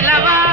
La va.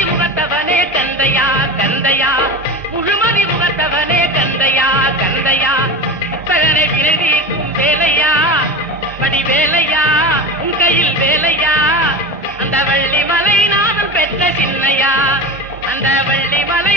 முழுமதி முகத்தவனே Kandaiah Kandaiah. முழுமதி முகத்தவனே Kandaiah Kandaiah. பரனை விலை வேலையா படி வேலையா உன் கையில் வேலையா. அந்த வள்ளி மலை நாதம் பெற்ற சின்னையா அந்த வள்ளி மலை